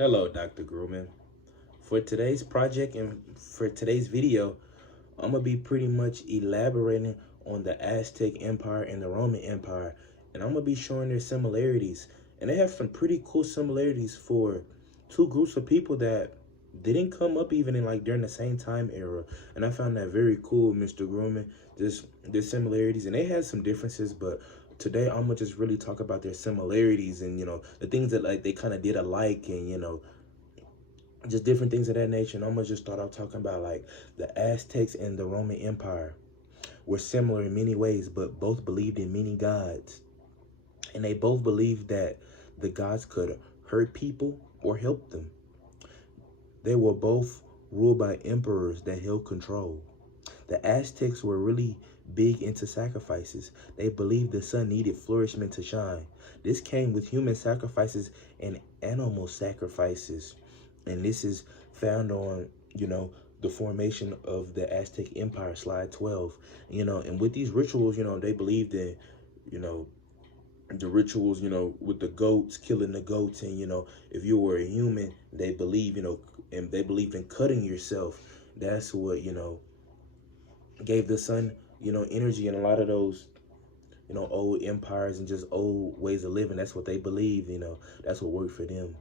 Hello, Dr. Grumman. For today's project and for today's video, I'm going to be pretty much elaborating on the Aztec Empire and the Roman Empire. And I'm going to be showing their similarities. And they have some pretty cool similarities for two groups of people that didn't come up even in like during the same time era. And I found that very cool, Mr. Grumman. Their similarities. And they had some differences, but today I'm gonna just really talk about their similarities and the things that like they kind of did alike, and just different things of that nature. And I'm gonna just start off talking about like the Aztecs and the Roman Empire were similar in many ways, but both believed in many gods. And they both believed that the gods could hurt people or help them. They were both ruled by emperors that held control. The Aztecs were really big into sacrifices. They believed the sun needed flourishment to shine. This came with human sacrifices and animal sacrifices. And this is found on, the formation of the Aztec Empire, slide 12. And with these rituals, they believed in, the rituals, with the goats, killing the goats. And, if you were a human, they believe, and they believed in cutting yourself. That's what, gave the sun, energy. And a lot of those, old empires and just old ways of living, that's what they believe, that's what worked for them,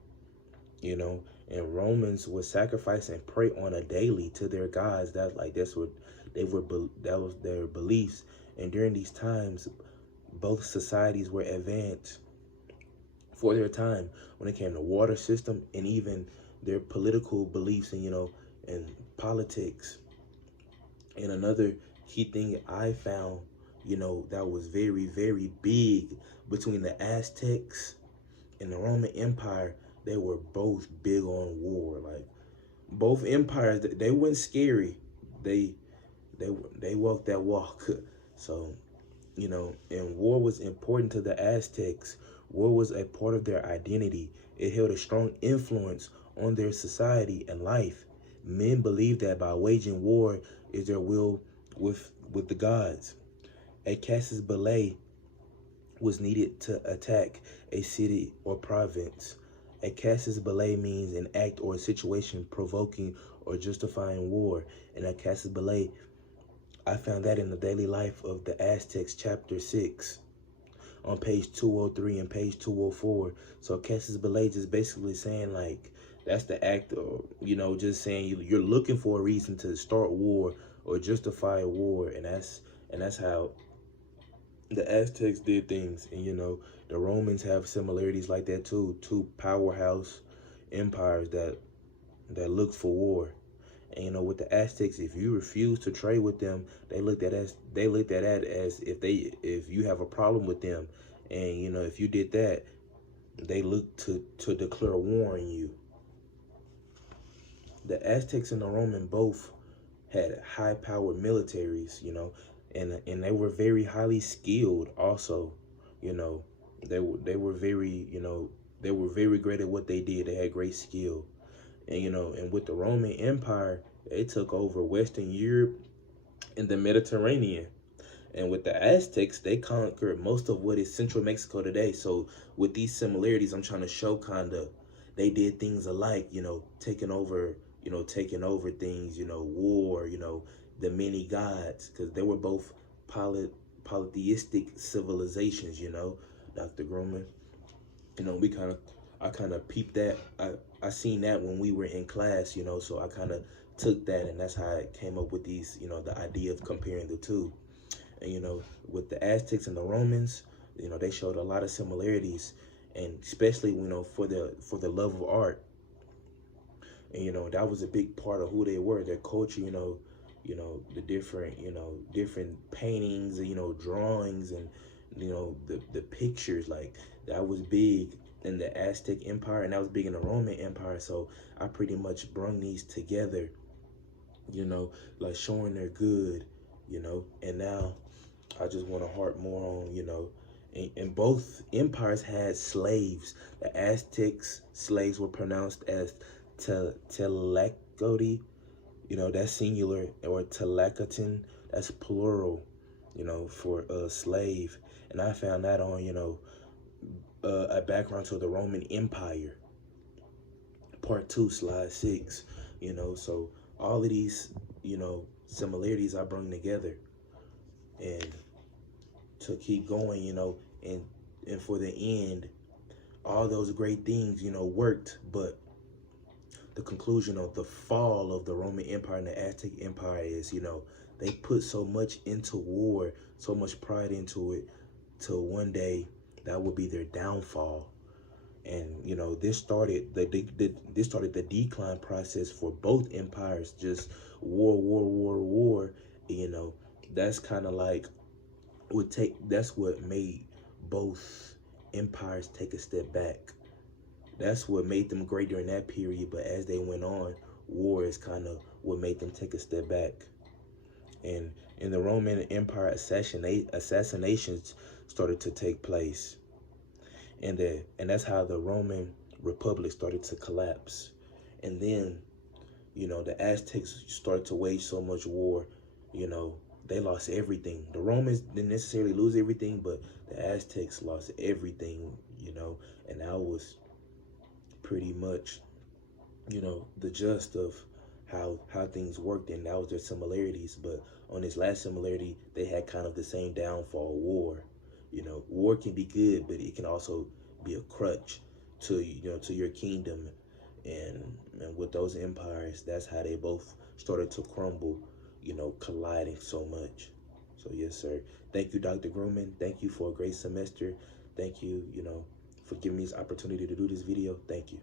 and Romans would sacrifice and pray on a daily to their gods. That's what that was their beliefs. And during these times, both societies were advanced for their time when it came to water system and even their political beliefs and, and politics. And another key thing I found, that was very, very big between the Aztecs and the Roman Empire, they were both big on war. Like both empires, they weren't scary. They they walked that walk. So, and war was important to the Aztecs. War was a part of their identity. It held a strong influence on their society and life. Men believed that by waging war is their will with the gods. A casus belli was needed to attack a city or province. A casus belli means an act or a situation provoking or justifying war. And a casus belli, I found that in the daily life of the Aztecs, chapter 6, on page 203 and page 204. So casus belli just basically saying like, that's the act of, just saying you're looking for a reason to start war or justify a war. And that's how the Aztecs did things. And the Romans have similarities like that too. Two powerhouse empires that look for war. And with the Aztecs, if you refuse to trade with them, they looked at that as if you have a problem with them. And if you did that, they looked to declare war on you. The Aztecs and the Roman both had high powered militaries, and they were very highly skilled also. They were very, they were very great at what they did. They had great skill. And and with the Roman Empire, they took over Western Europe and the Mediterranean. And with the Aztecs, they conquered most of what is central Mexico today. So with these similarities, I'm trying to show kind of they did things alike, taking over things, war, the many gods, because they were both polytheistic civilizations, Dr. Grumman. I kind of peeped that. I seen that when we were in class, so I kind of took that, and that's how I came up with these, the idea of comparing the two. And, with the Aztecs and the Romans, they showed a lot of similarities, and especially, for the love of art. And, that was a big part of who they were, their culture, the different paintings, drawings, and, the pictures, like that was big in the Aztec Empire, and that was big in the Roman Empire. So I pretty much brung these together, like showing their good, and now I just want to harp more on, and both empires had slaves. The Aztecs slaves were pronounced as telacoti, that's singular, or telacotine, that's plural, for a slave. And I found that on, a background to the Roman Empire. part 2, slide 6. You know, so all of these, you know, similarities I bring together, and to keep going, you know, and for the end, all those great things, you know, worked, but the conclusion of the fall of the Roman Empire and the Aztec Empire is, you know, they put so much into war, so much pride into it, till one day that would be their downfall. And you know, this started the decline process for both empires. Just war. You know, that's kind of like that's what made both empires take a step back. That's what made them great during that period. But as they went on, war is kind of what made them take a step back. And in the Roman Empire, assassinations started to take place, and that's how the Roman Republic started to collapse. And then, you know, the Aztecs started to wage so much war. You know, they lost everything. The Romans didn't necessarily lose everything, but the Aztecs lost everything. You know, and that was pretty much, you know, the gist of how things worked, and that was their similarities. But on this last similarity, they had kind of the same downfall: war. You know, war can be good, but it can also be a crutch to, you know, to your kingdom. And with those empires, that's how they both started to crumble, you know, colliding so much. So yes, sir. Thank you, Dr. Grumman. Thank you for a great semester. Thank you, you know, for giving me this opportunity to do this video. Thank you.